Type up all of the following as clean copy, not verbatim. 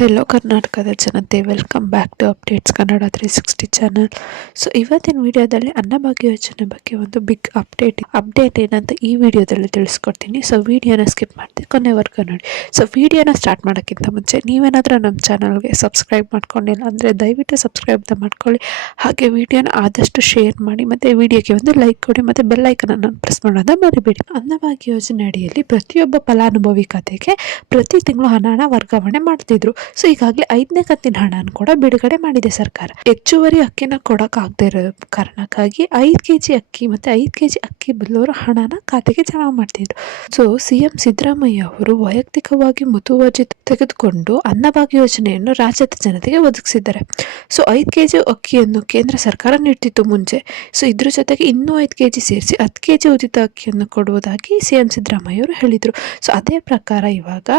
Hello ಕರ್ನಾಟಕದ ಜನತೆ, welcome back to updates Kannada 360 channel. So ಇವತ್ತಿನ ವಿಡಿಯೋದಲ್ಲಿ ಅನ್ನಭಾಗ್ಯ ಯೋಜನೆ ಬಗ್ಗೆ ಒಂದು ಬಿಗ್ ಅಪ್ಡೇಟ್ ಏನಂತ ಈ ವಿಡಿಯೋದಲ್ಲಿ ತಿಳಿಸ್ಕೊಡ್ತೀನಿ. ಸೊ ವಿಡಿಯೋನ ಸ್ಕಿಪ್ ಮಾಡ್ತೀನಿ, ಕೊನೆವರೆಗೂ ನೋಡಿ. ಸೊ ವಿಡಿಯೋನ ಸ್ಟಾರ್ಟ್ ಮಾಡೋಕ್ಕಿಂತ ಮುಂಚೆ ನೀವೇನಾದರೂ ನಮ್ಮ ಚಾನಲ್ಗೆ ಸಬ್ಸ್ಕ್ರೈಬ್ ಮಾಡ್ಕೊಂಡಿಲ್ಲ ಅಂದರೆ ದಯವಿಟ್ಟು ಸಬ್ಸ್ಕ್ರೈಬ್ ಮಾಡ್ಕೊಳ್ಳಿ. ಹಾಗೆ ವಿಡಿಯೋನ ಆದಷ್ಟು ಶೇರ್ ಮಾಡಿ ಮತ್ತು ವಿಡಿಯೋಗೆ ಒಂದು ಲೈಕ್ ಕೊಡಿ ಮತ್ತು ಬೆಲ್ ಐಕನನ್ನು ಪ್ರೆಸ್ ಮಾಡೋದನ್ನ ಮರಿಬೇಡಿ. ಅನ್ನಭಾಗ್ಯ ಯೋಜನೆ ಅಡಿಯಲ್ಲಿ ಪ್ರತಿಯೊಬ್ಬ ಫಲಾನುಭವಿ ಖಾತೆಗೆ ಪ್ರತಿ ತಿಂಗಳು ಹಣನ ವರ್ಗಾವಣೆ ಮಾಡ್ತಿದ್ರು. ಸೊ ಈಗಾಗಲೇ 5ನೇ ಕಂತಿನ ಹಣನ ಕೂಡ ಬಿಡುಗಡೆ ಮಾಡಿದೆ ಸರ್ಕಾರ. ಹೆಚ್ಚುವರಿ ಅಕ್ಕಿನ ಕೊಡೋಕ್ಕಾಗದೇ ಇರೋ ಕಾರಣಕ್ಕಾಗಿ 5 ಕೆಜಿ ಅಕ್ಕಿ ಮತ್ತು 5 ಕೆಜಿ ಅಕ್ಕಿ ಬಲ್ಲವರು ಹಣನ ಖಾತೆಗೆ ಜಮಾ ಮಾಡ್ತಿದ್ರು. ಸೊ ಸಿಎಂ ಸಿದ್ದರಾಮಯ್ಯ ಅವರು ವೈಯಕ್ತಿಕವಾಗಿ ಮುತುವರ್ಜಿ ತೆಗೆದುಕೊಂಡು ಅನ್ನಭಾಗ್ಯ ಯೋಜನೆಯನ್ನು ರಾಜ್ಯದ ಜನತೆಗೆ ಒದಗಿಸಿದ್ದಾರೆ. ಸೊ 5 ಕೆಜಿ ಅಕ್ಕಿಯನ್ನು ಕೇಂದ್ರ ಸರ್ಕಾರ ನೀಡ್ತಿತ್ತು ಮುಂಚೆ. ಸೊ ಇದ್ರ ಜೊತೆಗೆ ಇನ್ನೂ 5 ಕೆಜಿ ಸೇರಿಸಿ 10 ಕೆಜಿ ಉಚಿತ ಅಕ್ಕಿಯನ್ನು ಕೊಡುವುದಾಗಿ ಸಿಎಂ ಸಿದ್ದರಾಮಯ್ಯ ಅವರು ಹೇಳಿದರು. ಸೊ ಅದೇ ಪ್ರಕಾರ ಇವಾಗ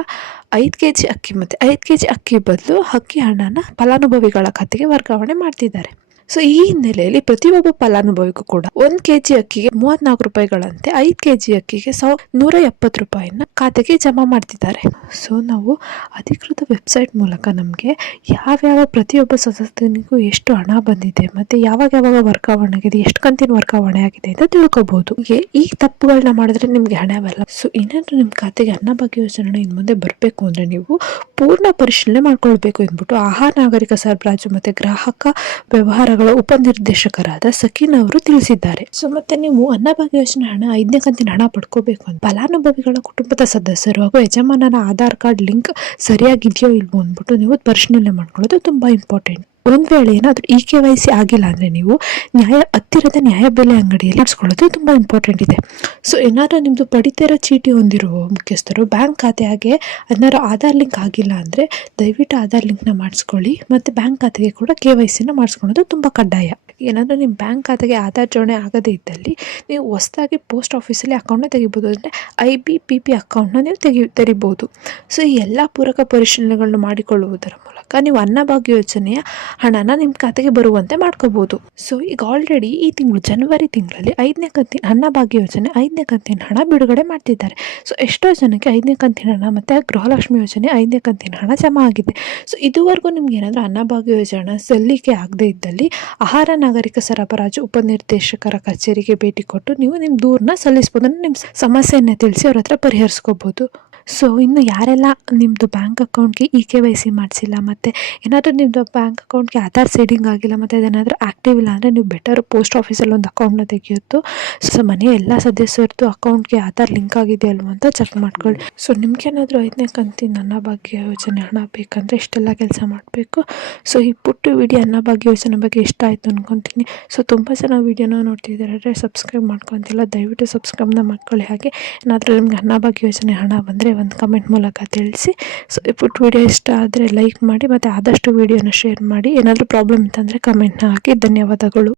5 ಕೆಜಿ ಅಕ್ಕಿ ಮತ್ತು 5 ಕೆಜಿ ಅಕ್ಕಿ ಬದಲು ಅಕ್ಕಿ ಹಣನ ಫಲಾನುಭವಿಗಳ ಖಾತೆಗೆ ವರ್ಗಾವಣೆ ಮಾಡ್ತಿದ್ದಾರೆ. ಸೊ ಈ ಹಿನ್ನೆಲೆಯಲ್ಲಿ ಪ್ರತಿಯೊಬ್ಬ ಫಲಾನುಭವಿಗೂ ಕೂಡ 1 ಕೆಜಿ ಅಕ್ಕಿಗೆ 34 ರೂಪಾಯಿಗಳಂತೆ 5 ಕೆಜಿ ಅಕ್ಕಿಗೆ 170 ರೂಪಾಯಿನ ಖಾತೆಗೆ ಜಮಾ ಮಾಡ್ತಿದ್ದಾರೆ. ಸೊ ನಾವು ಅಧಿಕೃತ ವೆಬ್ಸೈಟ್ ಮೂಲಕ ನಮಗೆ ಯಾವ್ಯಾವ ಪ್ರತಿಯೊಬ್ಬ ಸದಸ್ಯನಿಗೂ ಎಷ್ಟು ಹಣ ಬಂದಿದೆ ಮತ್ತು ಯಾವಾಗ ವರ್ಗಾವಣೆ ಆಗಿದೆ, ಎಷ್ಟು ಕಂತಿನ ವರ್ಗಾವಣೆ ಆಗಿದೆ ಅಂತ ತಿಳ್ಕೊಬಹುದು. ಈ ತಪ್ಪುಗಳನ್ನ ಮಾಡಿದ್ರೆ ನಿಮ್ಗೆ ಹಣ ಬರಲ್ಲ. ಸೊ ಏನಾದರೂ ನಿಮ್ಮ ಖಾತೆಗೆ ಅನ್ನಭಾಗ್ಯ ಯೋಜನೆ ಇನ್ನು ಮುಂದೆ ಬರಬೇಕು ಅಂದರೆ ನೀವು ಪೂರ್ಣ ಪರಿಶೀಲನೆ ಮಾಡ್ಕೊಳ್ಬೇಕು ಎಂದ್ಬಿಟ್ಟು ಆಹಾರ ನಾಗರಿಕ ಸರಬರಾಜು ಮತ್ತು ಗ್ರಾಹಕ ವ್ಯವಹಾರಗಳ ಉಪನಿರ್ದೇಶಕರಾದ ಸಕೀನ್ ಅವರು ತಿಳಿಸಿದ್ದಾರೆ. ಸೊ ಮತ್ತೆ ನೀವು ಅನ್ನಭಾಗ್ಯ ಯೋಜನೆ ಹಣ 5ನೇ ಕಂತಿನ ಹಣ ಪಡ್ಕೋಬೇಕು ಅಂತ ಫಲಾನುಭವಿಗಳ ಕುಟುಂಬದ ಸದಸ್ಯರು ಹಾಗೂ ಯಜಮಾನನ ಆಧಾರ್ ಕಾರ್ಡ್ ಲಿಂಕ್ ಸರಿಯಾಗಿದೆಯೋ ಇಲ್ವೋ ಅಂದ್ಬಿಟ್ಟು ನೀವು ಪರಿಶೀಲನೆ ಮಾಡ್ಕೊಳ್ಳೋದು ತುಂಬಾ ಇಂಪಾರ್ಟೆಂಟ್. ಒಂದು ವೇಳೆ ಏನಾದರೂ KYC ಆಗಿಲ್ಲ ಅಂದರೆ ನೀವು ಹತ್ತಿರದ ನ್ಯಾಯಬೆಲೆ ಅಂಗಡಿಯಲ್ಲಿ ಮಾಡಿಸ್ಕೊಳ್ಳೋದು ತುಂಬ ಇಂಪಾರ್ಟೆಂಟ್ ಇದೆ. ಸೊ ಏನಾದರೂ ನಿಮ್ಮದು ಪಡಿತರ ಚೀಟಿ ಹೊಂದಿರುವ ಮುಖ್ಯಸ್ಥರು ಬ್ಯಾಂಕ್ ಖಾತೆಗೆ ಏನಾದ್ರು ಆಧಾರ್ ಲಿಂಕ್ ಆಗಿಲ್ಲ ಅಂದರೆ ದಯವಿಟ್ಟು ಆಧಾರ್ ಲಿಂಕ್ನ ಮಾಡಿಸ್ಕೊಳ್ಳಿ. ಮತ್ತು ಬ್ಯಾಂಕ್ ಖಾತೆಗೆ ಕೂಡ KYCನ ಮಾಡಿಸ್ಕೊಳ್ಳೋದು ತುಂಬ ಕಡ್ಡಾಯ. ಏನಾದರೂ ನಿಮ್ಮ ಬ್ಯಾಂಕ್ ಖಾತೆಗೆ ಆಧಾರ್ ಜೋಡಣೆ ಆಗದೇ ಇದ್ದಲ್ಲಿ ನೀವು ಹೊಸದಾಗಿ ಪೋಸ್ಟ್ ಆಫೀಸಲ್ಲಿ ಅಕೌಂಟ್ನ ತೆಗಿಬೋದು, ಅಂದರೆ IBPP ಅಕೌಂಟ್ನ ನೀವು ತೆರಿಬೋದು. ಸೊ ಈ ಎಲ್ಲ ಪೂರಕ ಪರಿಶೀಲನೆಗಳನ್ನು ಮಾಡಿಕೊಳ್ಳುವುದರ ಮೂಲಕ ನೀವು ಅನ್ನಭಾಗ್ಯ ಯೋಜನೆಯ ಹಣನ ನಿಮ್ಮ ಖಾತೆಗೆ ಬರುವಂತೆ ಮಾಡ್ಕೋಬಹುದು. ಸೊ ಈಗ ಆಲ್ರೆಡಿ ಈ ತಿಂಗಳು ಜನವರಿ ತಿಂಗಳಲ್ಲಿ 5ನೇ ಕಂತಿನ ಅನ್ನಭಾಗ್ಯ ಯೋಜನೆ 5ನೇ ಕಂತಿನ ಹಣ ಬಿಡುಗಡೆ ಮಾಡ್ತಿದ್ದಾರೆ. ಸೊ ಎಷ್ಟೋ ಜನಕ್ಕೆ 5ನೇ ಕಂತಿನ ಹಣ ಮತ್ತು ಗೃಹಲಕ್ಷ್ಮಿ ಯೋಜನೆ 5ನೇ ಕಂತಿನ ಹಣ ಜಮಾ ಆಗಿದೆ. ಸೊ ಇದುವರೆಗೂ ನಿಮ್ಗೆ ಏನಾದರೂ ಅನ್ನಭಾಗ್ಯ ಯೋಜನೆ ಸಲ್ಲಿಕೆ ಆಗದೇ ಇದ್ದಲ್ಲಿ ಆಹಾರ ನಾಗರಿಕ ಸರಬರಾಜು ಉಪನಿರ್ದೇಶಕರ ಕಚೇರಿಗೆ ಭೇಟಿ ಕೊಟ್ಟು ನೀವು ನಿಮ್ಮ ದೂರನ್ನ ಸಲ್ಲಿಸ್ಬೋದು, ಅಂದರೆ ನಿಮ್ಮ ಸಮಸ್ಯೆಯನ್ನು ತಿಳಿಸಿ ಅವ್ರ ಹತ್ರ ಪರಿಹರಿಸ್ಕೋಬಹುದು. ಸೊ ಇನ್ನು ಯಾರೆಲ್ಲ ನಿಮ್ಮದು ಬ್ಯಾಂಕ್ ಅಕೌಂಟ್ಗೆ KYC ಮಾಡಿಸಿಲ್ಲ ಮತ್ತು ಏನಾದರೂ ನಿಮ್ಮದು ಬ್ಯಾಂಕ್ ಅಕೌಂಟ್ಗೆ ಆಧಾರ್ ಸೀಡಿಂಗ್ ಆಗಿಲ್ಲ ಮತ್ತು ಅದೇನಾದರೂ ಆ್ಯಕ್ಟಿವ್ ಇಲ್ಲ ಅಂದರೆ ನೀವು ಬೆಟರ್ ಪೋಸ್ಟ್ ಆಫೀಸಲ್ಲಿ ಒಂದು ಅಕೌಂಟ್ನ ತೆಗೆಯೋದು. ಸೊ ಮನೆಯ ಎಲ್ಲ ಸದಸ್ಯರದ್ದು ಅಕೌಂಟ್ಗೆ ಆಧಾರ್ ಲಿಂಕ್ ಆಗಿದೆಯಲ್ವ ಅಂತ ಚೆಕ್ ಮಾಡ್ಕೊಳ್ಳಿ. ಸೊ ನಿಮ್ಗೇನಾದರೂ 5ನೇ ಕಂತಿನ ಅನ್ನಭಾಗ್ಯ ಯೋಜನೆ ಹಣ ಬೇಕಂದರೆ ಇಷ್ಟೆಲ್ಲ ಕೆಲಸ ಮಾಡಬೇಕು. ಸೊ ಈ ಪುಟ್ಟ ವಿಡಿಯೋ ಅನ್ನಭಾಗ್ಯ ಯೋಜನೆ ಬಗ್ಗೆ ಇಷ್ಟ ಆಯಿತು ಅನ್ಕೊತೀನಿ. ಸೊ ತುಂಬ ಜನ ವಿಡಿಯೋನ ನೋಡ್ತಿದ್ದಾರೆ, ಸಬ್ಸ್ಕ್ರೈಬ್ ಮಾಡ್ಕೊತಿಲ್ಲ, ದಯವಿಟ್ಟು ಸಬ್ಸ್ಕ್ರೈಬ್ನ ಮಾಡ್ಕೊಳ್ಳಿ. ಹಾಗೆ ಏನಾದರೂ ನಿಮ್ಗೆ ಅನ್ನಭಾಗ್ಯ ಯೋಜನೆ ಹಣ ಬಂದರೆ ಒಂದು ಕಮೆಂಟ್ ಮೂಲಕ ತಿಳಿಸಿ. ಸೊ ಈ ಪುಟ್ಟ ವಿಡಿಯೋ ಇಷ್ಟ ಆದರೆ ಲೈಕ್ ಮಾಡಿ ಮತ್ತು ಆದಷ್ಟು ವಿಡಿಯೋನ ಶೇರ್ ಮಾಡಿ. ಏನಾದರೂ ಪ್ರಾಬ್ಲಮ್ ಇತ್ತಂದರೆ ಕಮೆಂಟ್ನ ಹಾಕಿ. ಧನ್ಯವಾದಗಳು.